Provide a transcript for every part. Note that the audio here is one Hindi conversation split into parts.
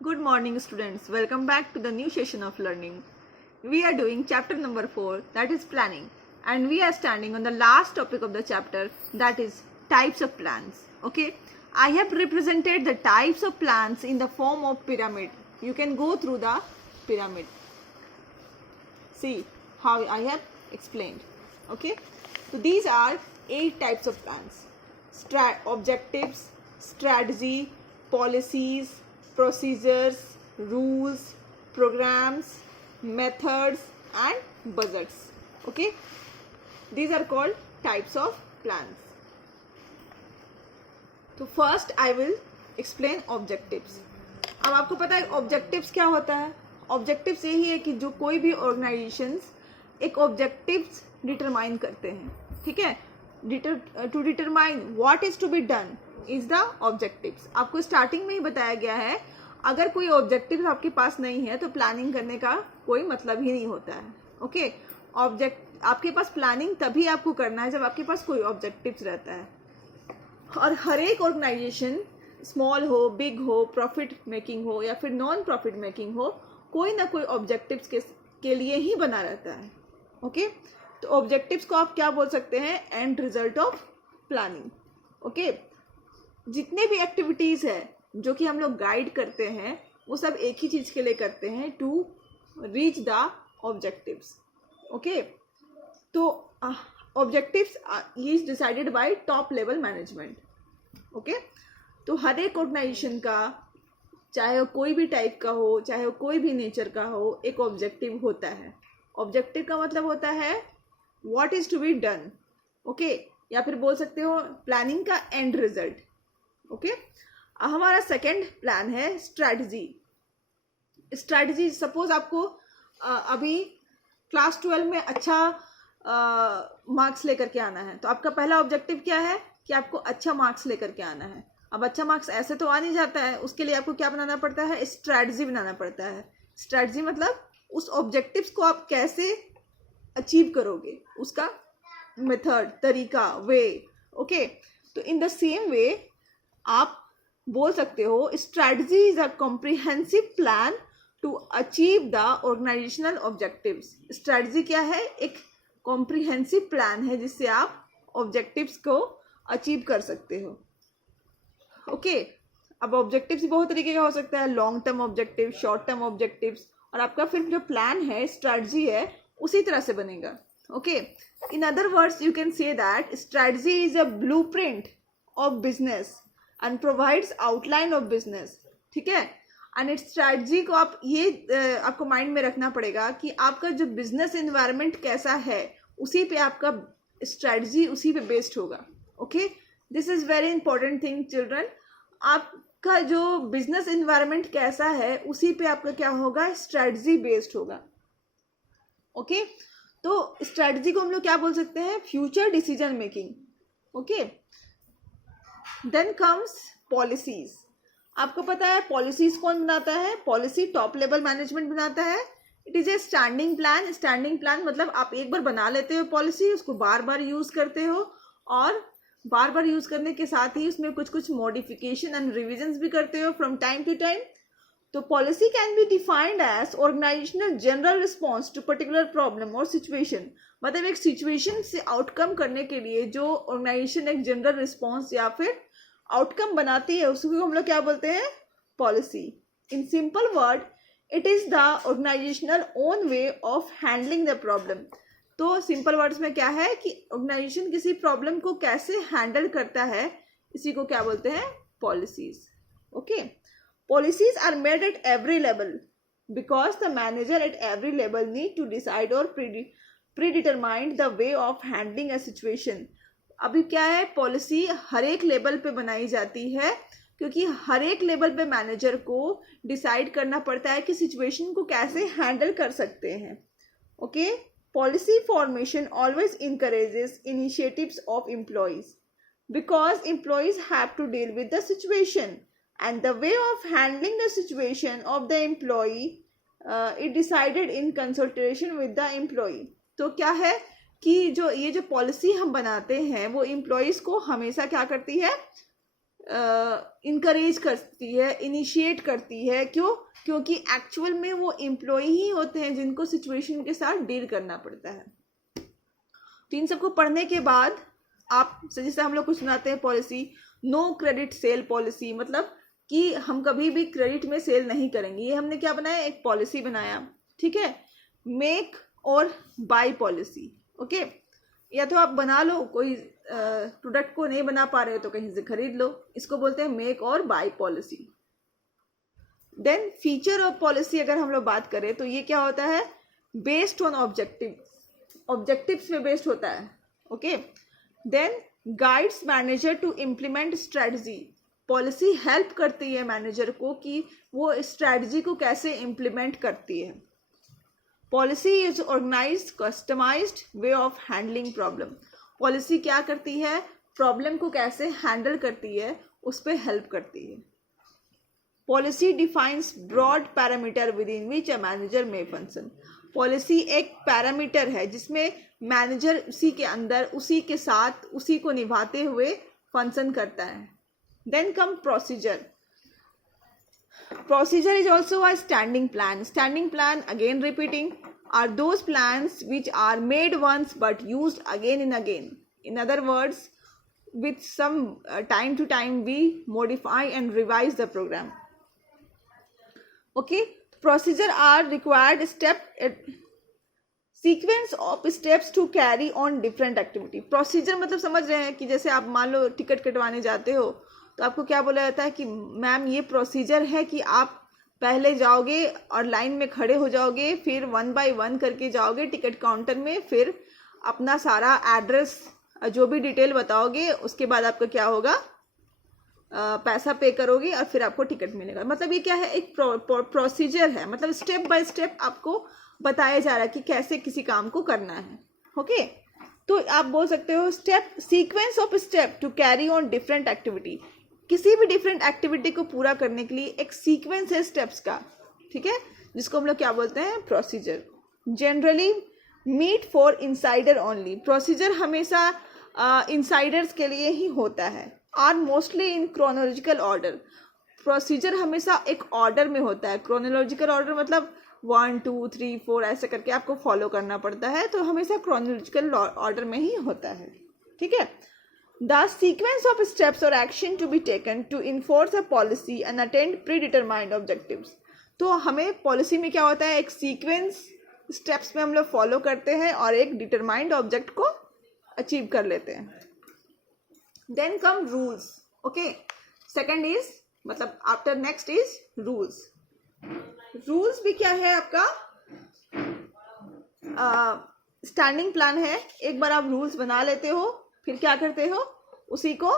Good morning, students. Welcome back to the new session of learning. We are doing chapter number 4, that is planning, and we are standing on the last topic of the chapter, that is types of plans. Okay, I have represented the types of plans in the form of pyramid. You can go through the pyramid. See how I have explained. Okay, so these are 8 types of plans: objectives, strategy, policies, procedures, rules, programs, methods, and budgets. Okay, these are called types of plans. तो first I will explain objectives. अब आपको पता है ऑब्जेक्टिव्स क्या होता है. ऑब्जेक्टिव्स यही है कि जो कोई भी ऑर्गेनाइजेशंस एक ऑब्जेक्टिव्स डिटरमाइन करते हैं. ठीक है, to determine what is to be done is the objectives. आपको स्टार्टिंग में ही बताया गया है अगर कोई ऑब्जेक्टिव आपके पास नहीं है तो प्लानिंग करने का कोई मतलब ही नहीं होता है. ओके, आपके पास प्लानिंग तभी आपको करना है जब आपके पास कोई ऑब्जेक्टिव्स रहता है. और हर एक ऑर्गेनाइजेशन स्मॉल हो, बिग हो, प्रॉफिट मेकिंग हो या फिर नॉन प्रॉफिट मेकिंग हो, कोई ना कोई ऑब्जेक्टिव्स के लिए ही बना रहता है. ओके, तो ऑब्जेक्टिव्स को आप क्या बोल सकते हैं? And result of planning. Okay, जितने भी एक्टिविटीज़ है जो कि हम लोग गाइड करते हैं वो सब एक ही चीज़ के लिए करते हैं, to reach the objectives. Okay, तो objectives is decided by top level management. Okay, तो हर एक ऑर्गेनाइजेशन का, चाहे वो कोई भी टाइप का हो, चाहे वो कोई भी नेचर का हो, एक ऑब्जेक्टिव होता है. ऑब्जेक्टिव का मतलब होता है what is to be done. Okay, या फिर बोल सकते हो प्लानिंग का एंड रिजल्ट. ओके, हमारा सेकंड प्लान है स्ट्रैटेजी. स्ट्रैटेजी, सपोज आपको अभी क्लास 12 में अच्छा मार्क्स लेकर के आना है, तो आपका पहला ऑब्जेक्टिव क्या है कि आपको अच्छा मार्क्स लेकर के आना है. अब अच्छा मार्क्स ऐसे तो आ नहीं जाता है, उसके लिए आपको क्या बनाना पड़ता है? स्ट्रैटेजी बनाना पड़ता है. स्ट्रैटेजी मतलब उस ऑब्जेक्टिव्स को आप कैसे अचीव करोगे, उसका मेथड, तरीका, वे. ओके, तो इन द सेम वे आप बोल सकते हो strategy is a comprehensive plan to achieve the organisational objectives. Strategy क्या है? एक कॉम्प्रिहेंसिव प्लान है जिससे आप ऑब्जेक्टिव्स को अचीव कर सकते हो. ओके, अब ऑब्जेक्टिव्स बहुत तरीके का हो सकता है, long term objective, short term objectives, और आपका फिर जो प्लान है, स्ट्रैटेजी है, उसी तरह से बनेगा. Okay, in other words you can say that strategy is a blueprint of business and provides outline of business. ठीक है, एंड स्ट्रैटेजी को आप ये आपको माइंड में रखना पड़ेगा कि आपका जो बिजनेस एनवायरनमेंट कैसा है उसी पे आपका स्ट्रैटेजी उसी पे बेस्ड होगा. Okay, this is very important thing children. आपका जो बिजनेस एनवायरनमेंट कैसा है उसी पे आपका क्या होगा? स्ट्रैटेजी बेस्ड होगा. ओके, तो स्ट्रैटेजी को हम लोग क्या बोल सकते हैं? Future decision making. Okay, then comes policies. आपको पता है पॉलिसीज कौन बनाता है? पॉलिसी टॉप लेवल मैनेजमेंट बनाता है. It is a standing plan. Standing plan मतलब आप एक बार बना लेते हो पॉलिसी, उसको बार बार यूज करते हो, और बार बार यूज करने के साथ ही उसमें कुछ कुछ मॉडिफिकेशन एंड रिविजन्स भी करते हो फ्रॉम टाइम टू टाइम. तो policy can be defined as organisational general response to particular problem और सिचुएशन. मतलब एक सिचुएशन से आउटकम करने के लिए जो ऑर्गेनाइजेशन एक जनरल रिस्पॉन्स या फिर आउटकम बनाती है उसको हम लोग क्या बोलते हैं? Policy. In simple word it is the organisational own way of handling the problem. तो सिंपल वर्ड्स में क्या है कि ऑर्गेनाइजेशन किसी प्रॉब्लम को कैसे हैंडल करता है, इसी को क्या बोलते हैं? Policies. Okay, policies are made at every level because the manager at every level need to decide और predetermine the way of handling a situation. अभी क्या है, पॉलिसी हर एक लेवल पे बनाई जाती है क्योंकि हर एक लेवल पे मैनेजर को डिसाइड करना पड़ता है कि सिचुएशन को कैसे हैंडल कर सकते हैं. Okay, policy formation always encourages initiatives of employees because employees have to deal with the situation and the way of handling the situation of the employee it decided in consultation with the employee. तो क्या है कि जो ये जो पॉलिसी हम बनाते हैं वो एम्प्लॉयज़ को हमेशा क्या करती है? इनकरेज करती है, इनिशिएट करती है। क्यों? क्योंकि एक्चुअल में वो एम्प्लॉय ही होते हैं जिनको सिचुएशन के साथ डील करना पड़ता है। तो इन सबको पढ़ने के बाद आप, जैसे हम लोग कुछ सुनाते हैं policy, no credit sale policy, मतलब कि हम कभी भी क्रेडिट में सेल नहीं करेंगे। ये हमने क्या बनाया? एक पॉलिसी बनाया, ठीक है। मेक और बाय पॉलिसी, ओके। या तो आप बना लो, कोई प्रोडक्ट को नहीं बना पा रहे हो तो कहीं से खरीद लो, इसको बोलते हैं मेक और buy policy. Then feature of policy अगर हम लोग बात करें तो ये क्या होता है? बेस्ड ऑन ऑब्जेक्टिव्स पे बेस्ड होता है, okay. Then guides manager to implement strategy, policy help करती है मैनेजर को कि वो स्ट्रेटजी को कैसे इम्प्लीमेंट करती है। Policy is organised customised way of handling problem, policy क्या करती है? प्रॉब्लम को कैसे हैंडल करती है, उस पर हेल्प करती है। Policy defines broad parameter within which a manager में फंक्शन, पॉलिसी एक पैरामीटर है जिसमें मैनेजर उसी के अंदर, उसी के साथ, उसी को निभाते हुए फंक्शन करता है। Then come procedure, procedure is also a standing plan. Standing plan, again repeating, are those plans which are made once but used again and again. In other words, with some time to time we modify and revise the program. Okay, procedure are required sequence of steps to carry on different activity. Procedure मतलब समझ रहे हैं कि जैसे आप मान लो टिकट कटवाने जाते हो तो आपको क्या बोला जाता है कि मैम ये प्रोसीजर है कि आप पहले जाओगे और लाइन में खड़े हो जाओगे, फिर 1 बाय 1 करके जाओगे टिकट काउंटर में, फिर अपना सारा एड्रेस जो भी डिटेल बताओगे, उसके बाद आपका क्या होगा, पैसा पे करोगे और फिर आपको टिकट मिलेगा। मतलब ये क्या है? एक प्रोसीजर है, मतलब स्टेप बाय स्टेप आपको बताया जा रहा है कि कैसे किसी काम को करना है, ओके। तो आप बोल सकते हो step, sequence of step to carry on different activity, किसी भी डिफरेंट एक्टिविटी को पूरा करने के लिए एक सीक्वेंस है स्टेप्स का, ठीक है, जिसको हम लोग क्या बोलते हैं? Procedure. Generally meant for insider only, procedure हमेशा इंसाइडर्स के लिए ही होता है। Are mostly in chronological order, procedure हमेशा एक ऑर्डर में होता है। क्रोनोलॉजिकल ऑर्डर मतलब 1 2 3 4 ऐसे करके आपको फॉलो करना पड़ता है, तो हमेशा क्रोनोलॉजिकल ऑर्डर में ही होता है, ठीक है। The sequence of steps or action to be taken to enforce a policy and attain predetermined objectives. तो हमें पॉलिसी में क्या होता है? एक सीक्वेंस स्टेप्स में हम लोग फॉलो करते हैं और एक डिटरमाइंड ऑब्जेक्ट को अचीव कर लेते हैं। Then come rules, okay. Second is, मतलब after next is rules. Rules भी क्या है आपका? स्टैंडिंग प्लान है। एक बार आप रूल्स बना लेते हो, फिर क्या करते हो? उसी को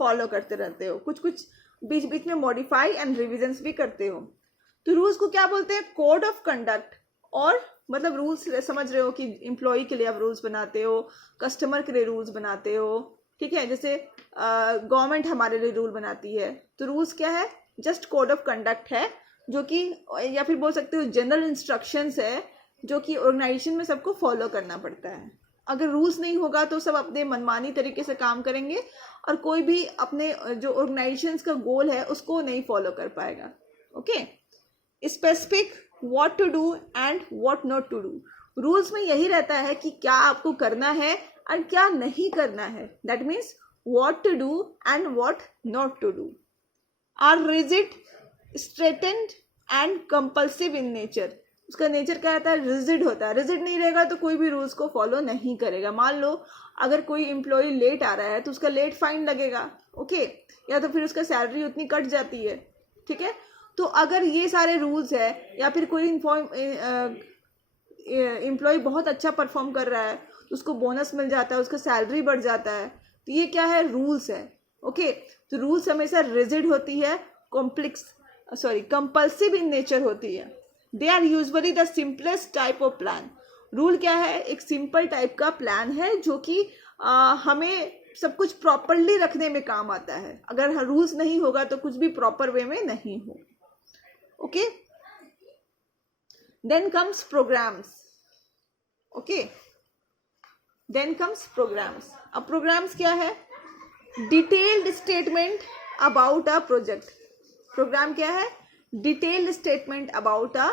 फॉलो करते रहते हो, कुछ कुछ बीच बीच में मॉडिफाई एंड रिविजन्स भी करते हो। तो रूल्स को क्या बोलते हैं? Code of conduct. और मतलब रूल्स समझ रहे हो कि एम्प्लॉय के लिए आप रूल्स बनाते हो, कस्टमर के लिए रूल्स बनाते हो, ठीक है। जैसे गवर्नमेंट हमारे लिए रूल बनाती है, तो रूल्स क्या है? जस्ट कोड ऑफ कंडक्ट है, जो कि, या फिर बोल सकते हो जनरल इंस्ट्रक्शंस है, जो कि ऑर्गेनाइजेशन में सबको फॉलो करना पड़ता है। अगर रूल्स नहीं होगा तो सब अपने मनमानी तरीके से काम करेंगे और कोई भी अपने जो ऑर्गेनाइजेशन का गोल है उसको नहीं फॉलो कर पाएगा, okay. Specific what to do and what not to do, rules में यही रहता है कि क्या आपको करना है और क्या नहीं करना है। That means what to do and what not to do. Are rigid, straitened and compulsive in nature, उसका नेचर क्या रहता है? रिजिड होता है। रिजिड नहीं रहेगा तो कोई भी रूल्स को फॉलो नहीं करेगा। मान लो अगर कोई एम्प्लॉय लेट आ रहा है तो उसका लेट फाइन लगेगा, ओके, या तो फिर उसका सैलरी उतनी कट जाती है, ठीक है। तो अगर ये सारे रूल्स है, या फिर कोई एम्प्लॉय बहुत अच्छा परफॉर्म कर रहा है तो उसको बोनस मिल जाता है, उसका सैलरी बढ़ जाता है, तो ये क्या है? रूल्स है, ओके। तो रूल्स हमेशा रिजिड होती है, कंपल्सिव इन नेचर होती है। They are usually the simplest type of plan, rule क्या है? एक सिंपल टाइप का प्लान है जो कि हमें सब कुछ प्रॉपरली रखने में काम आता है। अगर रूल्स नहीं होगा तो कुछ भी प्रॉपर वे में नहीं हो, okay. Then comes programmes, okay, then comes programmes. अब प्रोग्राम्स क्या है? Detailed statement about a project. Programme क्या है? Detailed statement about a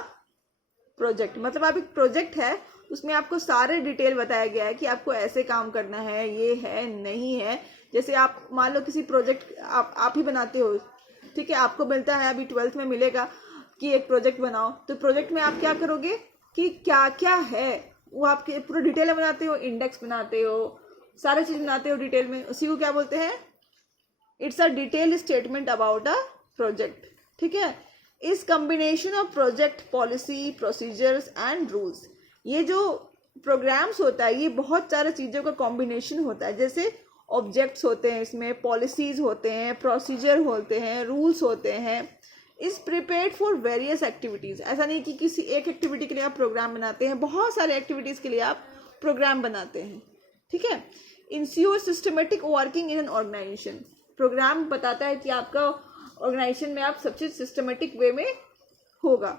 project. मतलब आप एक प्रोजेक्ट है, उसमें आपको सारे डिटेल बताया गया है कि आपको ऐसे काम करना है, ये है नहीं है। जैसे आप मान लो किसी प्रोजेक्ट आप ही बनाते हो, ठीक है, आपको मिलता है, अभी 12th में मिलेगा कि एक प्रोजेक्ट बनाओ, तो प्रोजेक्ट में आप क्या करोगे कि क्या क्या है वो आपके पूरा डिटेल में बनाते हो, इंडेक्स बनाते हो, सारे चीज बनाते हो डिटेल में, उसी को क्या बोलते हैं? It's a detailed statement about a project. ठीक है, इस combination of project policy procedures and rules, ये जो प्रोग्राम्स होता है ये बहुत सारे चीज़ों का कॉम्बिनेशन होता है। जैसे ऑब्जेक्ट्स होते हैं, इसमें पॉलिसीज होते हैं, प्रोसीजर होते हैं, रूल्स होते हैं। Is prepared for various activities. ऐसा नहीं कि किसी एक एक्टिविटी के लिए आप प्रोग्राम बनाते हैं, बहुत सारे एक्टिविटीज़ के लिए आप प्रोग्राम बनाते हैं। ठीक है, ensure systematic working in an organisation. Programme बताता है कि आपका ऑर्गेनाइजेशन में आप सब चीज सिस्टमेटिक वे में होगा।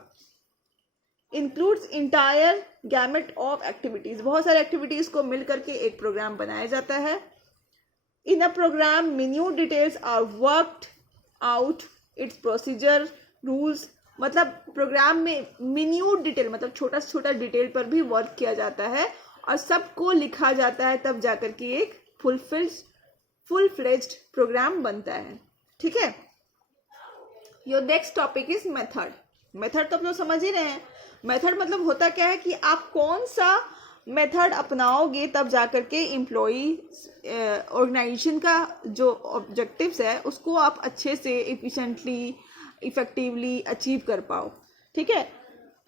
Includes entire gamete of activities, बहुत सारे एक्टिविटीज को मिल करके एक प्रोग्राम बनाया जाता है। In a programme minute details are worked out, its procedure rules. मतलब प्रोग्राम में मिन्यूट डिटेल मतलब छोटा से छोटा डिटेल पर भी वर्क किया जाता है और सबको लिखा जाता है, तब जाकर के एक फुल फ्लेज्ड प्रोग्राम बनता है। ठीक है, your next topic is method. Method तो आप लोग समझ ही रहे हैं। मेथड मतलब होता क्या है कि आप कौन सा मेथड अपनाओगे तब जाकर के एम्प्लॉई ऑर्गेनाइजेशन का जो ऑब्जेक्टिव्स है उसको आप अच्छे से एफिशिएंटली इफेक्टिवली अचीव कर पाओ। ठीक है,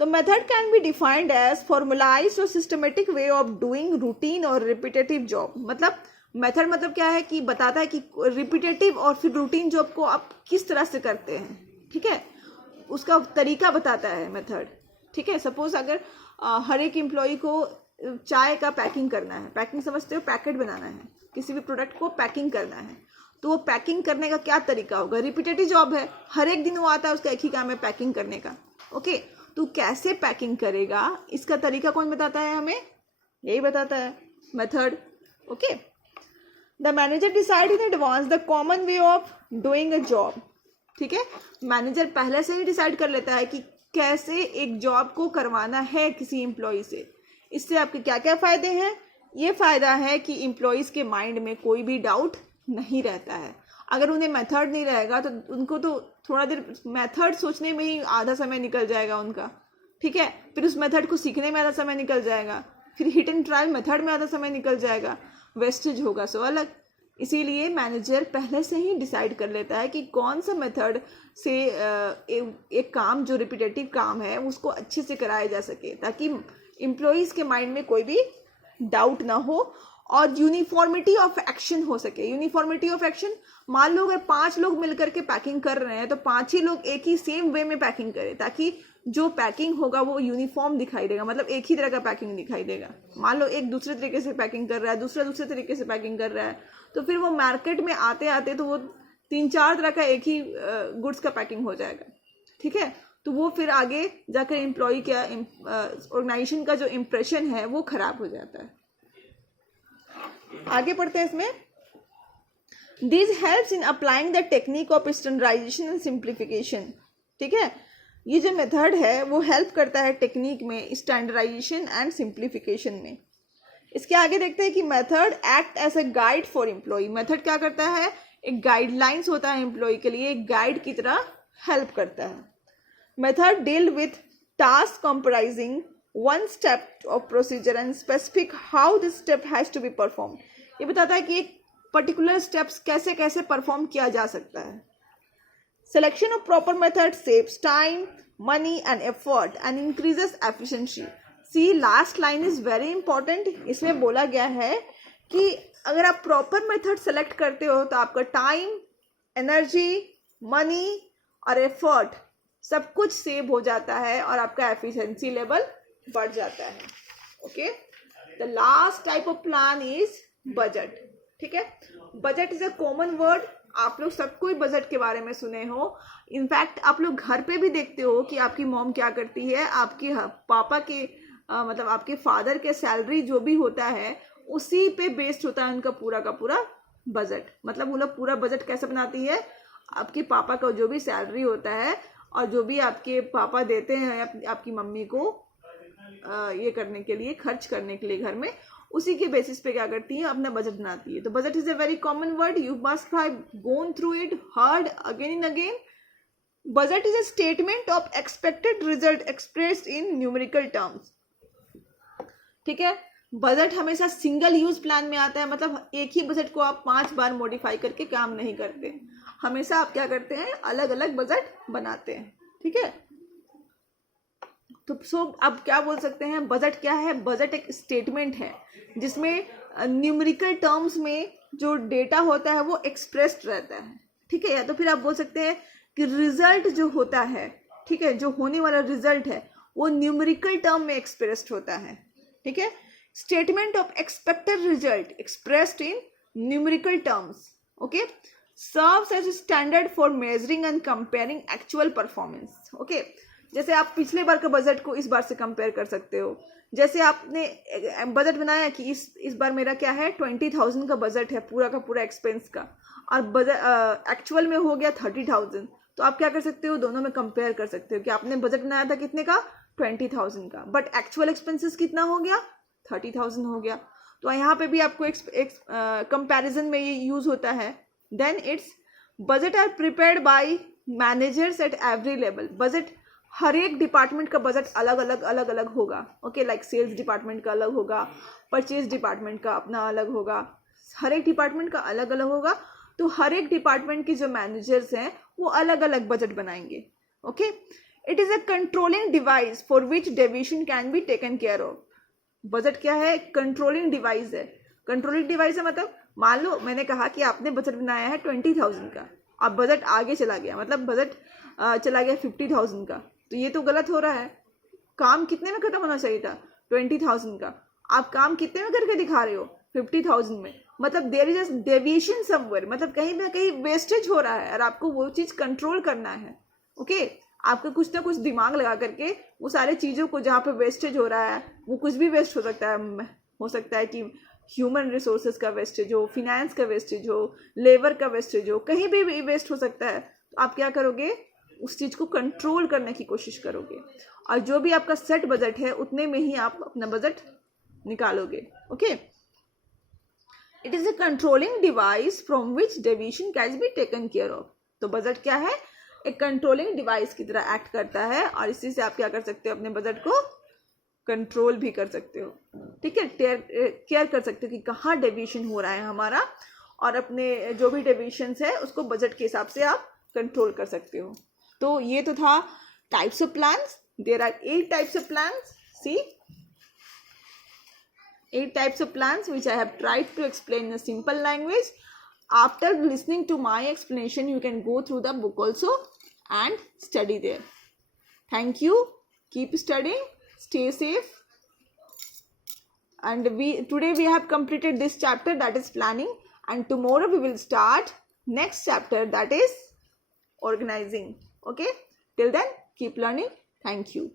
तो method can be defined as formulised और systematic way of doing routine और रिपीटेटिव जॉब। मतलब मेथड मतलब क्या है कि बताता है कि रिपीटेटिव और फिर रूटीन जॉब को आप किस तरह से करते हैं। ठीक है, उसका तरीका बताता है मेथड। ठीक है, सपोज अगर हर एक एम्प्लॉय को चाय का पैकिंग करना है, पैकिंग समझते हो, पैकेट बनाना है, किसी भी प्रोडक्ट को पैकिंग करना है, तो वो पैकिंग करने का क्या तरीका होगा? रिपीटेटिव जॉब है, हर एक दिन वो आता है, उसका एक ही काम है पैकिंग करने का। ओके, तो कैसे पैकिंग करेगा इसका तरीका कौन बताता है? हमें यही बताता है method. Okay, the manager decide in advance the common way of doing a job. ठीक है, मैनेजर पहले से ही डिसाइड कर लेता है कि कैसे एक जॉब को करवाना है किसी एम्प्लॉय से। इससे आपके क्या क्या फायदे हैं? ये फायदा है कि एम्प्लॉयज के माइंड में कोई भी डाउट नहीं रहता है। अगर उन्हें मेथड नहीं रहेगा तो उनको तो थोड़ा देर मेथड सोचने में ही आधा समय निकल जाएगा उनका। ठीक है, फिर उस मेथड को सीखने में आधा समय निकल जाएगा, फिर हिट एंड ट्रायल मेथड में आधा समय निकल जाएगा, वेस्टेज होगा सो अलग। इसीलिए मैनेजर पहले से ही डिसाइड कर लेता है कि कौन सा मेथड से एक काम जो रिपीटेटिव काम है उसको अच्छे से कराया जा सके, ताकि एम्प्लॉयज़ के माइंड में कोई भी डाउट ना हो और यूनिफॉर्मिटी ऑफ एक्शन हो सके। यूनिफॉर्मिटी ऑफ एक्शन, मान लो अगर 5 लोग मिलकर के पैकिंग कर रहे हैं तो 5 ही लोग एक ही सेम वे में पैकिंग करें, ताकि जो पैकिंग होगा वो यूनिफॉर्म दिखाई देगा, मतलब एक ही तरह का पैकिंग दिखाई देगा। मान लो एक दूसरे तरीके से पैकिंग कर रहा है, दूसरा दूसरे तरीके से पैकिंग कर रहा है, तो फिर वो मार्केट में आते आते तो वो 3-4 तरह का एक ही गुड्स का पैकिंग हो जाएगा। ठीक है, तो वो फिर आगे जाकर एम्प्लॉय का ऑर्गेनाइजेशन का जो इम्प्रेशन है वो खराब हो जाता है। आगे पढ़ते हैं इसमें, this helps in applying the technique of standardisation and simplification. ठीक है, ये जो मेथड है वो हेल्प करता है टेक्निक में, स्टैंडर्डाइजेशन एंड सिंप्लीफिकेशन में। इसके आगे देखते हैं कि method act as a guide for employee. Method क्या करता है? एक गाइडलाइंस होता है एम्प्लॉय के लिए, एक गाइड की तरह हेल्प करता है। Method deal with task comprising one step of procedure and specific how this step has to be perform. ये बताता है कि एक पर्टिकुलर स्टेप्स कैसे कैसे परफॉर्म किया जा सकता है। Selection of proper method saves time, money and effort and increases efficiency. See last line is very important. इसमें बोला गया है कि अगर आप प्रॉपर मेथड सेलेक्ट करते हो तो आपका टाइम, एनर्जी, मनी और एफर्ट सब कुछ सेव हो जाता है और आपका एफिशिएंसी लेवल बढ़ जाता है। Okay, the last type of plan is budget. ठीक है, budget is a common word, आप लोग सब कोई बजट के बारे में सुने हो। इनफैक्ट आप लोग घर पे भी देखते हो कि आपकी मॉम क्या करती है, आपके पापा के मतलब आपके फादर के सैलरी जो भी होता है उसी पे बेस्ड होता है उनका पूरा का पूरा बजट, मतलब वो लोग पूरा बजट कैसे बनाती है, आपके पापा का जो भी सैलरी होता है और जो भी आपके पापा देते हैं आपकी मम्मी को ये करने के लिए, खर्च करने के लिए घर में, उसी के बेसिस पे क्या करती है, अपना बजट बनाती है। तो budget is a very common word, you must have gone through it heard again and again. Budget is a statement of expected result expressed in numerical terms. ठीक है, बजट हमेशा सिंगल यूज प्लान में आता है, मतलब एक ही बजट को आप 5 बार मॉडिफाई करके काम नहीं करते, हमेशा आप क्या करते हैं, अलग अलग बजट बनाते हैं। ठीक है, तो अब क्या बोल सकते हैं, बजट क्या है, बजट एक स्टेटमेंट है जिसमें न्यूमेरिकल टर्म्स में जो डेटा होता है वो एक्सप्रेस्ड रहता है। ठीक है, या तो फिर आप बोल सकते हैं कि रिजल्ट जो होता है, ठीक है, जो होने वाला रिजल्ट है वो न्यूमेरिकल टर्म में एक्सप्रेस्ड होता है। ठीक है, statement of expected result expressed in numerical terms, okay, serves as standard for measuring and comparing actual performance. Okay, जैसे आप पिछले बार के बजट को इस बार से कंपेयर कर सकते हो। जैसे आपने बजट बनाया कि इस बार मेरा क्या है, 20,000 का बजट है पूरा का पूरा एक्सपेंस का, और बजट एक्चुअल में हो गया 30,000, तो आप क्या कर सकते हो, दोनों में कंपेयर कर सकते हो कि आपने बजट बनाया था कितने का, 20,000 का, बट एक्चुअल एक्सपेंसेस कितना हो गया, 30,000 हो गया। तो यहाँ पे भी आपको कंपैरिजन में ये यूज होता है। Then its budget are prepared by managers at every level. Budget हर एक डिपार्टमेंट का बजट अलग अलग होगा। ओके, लाइक सेल्स डिपार्टमेंट का अलग होगा, परचेज डिपार्टमेंट का अपना अलग होगा, हर एक डिपार्टमेंट का अलग अलग होगा। तो हर एक डिपार्टमेंट के जो मैनेजर्स हैं वो अलग अलग बजट बनाएंगे। Okay, it is a controlling device for which deviation can be taken care of. Budget क्या है, कंट्रोलिंग डिवाइस है। कंट्रोलिंग डिवाइस है मतलब मान लो मैंने कहा कि आपने बजट बनाया है 20,000 का, अब बजट आगे चला गया, मतलब बजट चला गया 50,000 का, तो ये तो गलत हो रहा है। काम कितने में खत्म होना चाहिए था, 20,000 का, आप काम कितने में करके दिखा रहे हो, 50,000 में, मतलब there is a deviation somewhere, मतलब कहीं ना कहीं वेस्टेज हो रहा है और आपको वो चीज कंट्रोल करना है। ओके, आपको कुछ ना कुछ दिमाग लगा करके वो सारे चीज़ों को, जहाँ पे वेस्टेज हो रहा है, वो कुछ भी वेस्ट हो सकता है कि ह्यूमन रिसोर्सेज का वेस्टेज हो, फिनेंस का वेस्टेज हो, लेबर का वेस्टेज हो, कहीं भी वेस्ट हो सकता है। तो आप क्या करोगे, उस चीज़ को कंट्रोल करने की कोशिश करोगे, और जो भी आपका सेट बजट है उतने में ही आप अपना बजट निकालोगे। Okay, it is a controlling device from which deviation can be taken care of. तो बजट क्या है, एक कंट्रोलिंग डिवाइस की तरह एक्ट करता है, और इसी से आप क्या कर सकते हो, अपने बजट को कंट्रोल भी कर सकते हो। ठीक है, केयर कर सकते हो कि कहाँ डेविएशन हो रहा है हमारा, और अपने जो भी डेविएशंस है उसको बजट के हिसाब से आप कंट्रोल कर सकते हो। तो ये तो था types of plans. There are 8 types of plans. See 8 types of plans which I have tried to explain in a simple language. After listening to my explanation, you can go through the book also and study there. Thank you. Keep studying. Stay safe. And today we have completed this chapter, that is planning, and tomorrow we will start next chapter, that is organizing. Okay. Till then, keep learning. Thank you.